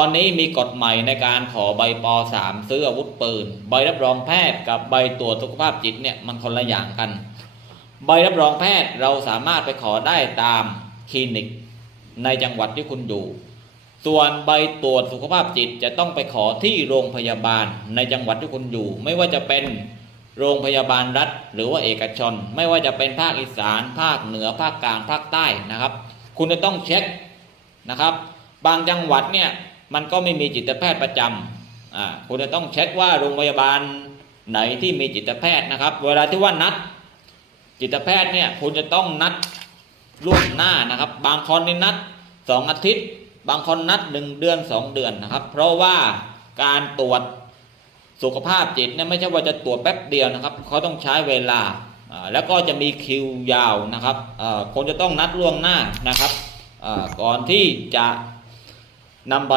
ตอนนี้มีกฎใหม่ในการขอใบป .3 ซื้ออาวุธปืน ใบรับรองแพทย์กับใบตรวจสุขภาพจิตเนี่ยมันคนละอย่างกัน ใบรับรองแพทย์เราสามารถไปขอได้ตามคลินิกในจังหวัดที่คุณอยู่ ส่วนใบตรวจสุขภาพจิตจะต้องไปขอที่โรงพยาบาลในจังหวัดที่คุณอยู่ ไม่ว่าจะเป็นโรงพยาบาลรัฐ หรือว่าเอกชน ไม่ว่าจะเป็นภาคอีสาน ภาคเหนือภาคกลางภาคใต้นะครับ คุณจะต้องเช็คนะครับ บางจังหวัดเนี่ย มันก็ไม่มีจิตแพทย์ประจำอ่าคุณจะต้องเช็คว่าโรงพยาบาลไหนที่มีจิตแพทย์นะครับ เวลาที่ว่านัด จิตแพทย์เนี่ยคุณจะต้องนัดล่วงหน้านะครับ บางคนนี่นัดสองอาทิตย์ บางคนนัดหนึ่งเดือนสองเดือนนะครับ เพราะว่าการตรวจสุขภาพจิตเนี่ยไม่ใช่ว่าจะตรวจแป๊บเดียวนะครับเขาต้องใช้เวลาแล้วก็จะมีคิวยาวนะครับคนจะต้องนัดล่วงหน้านะครับก่อนที่จะ นำใบ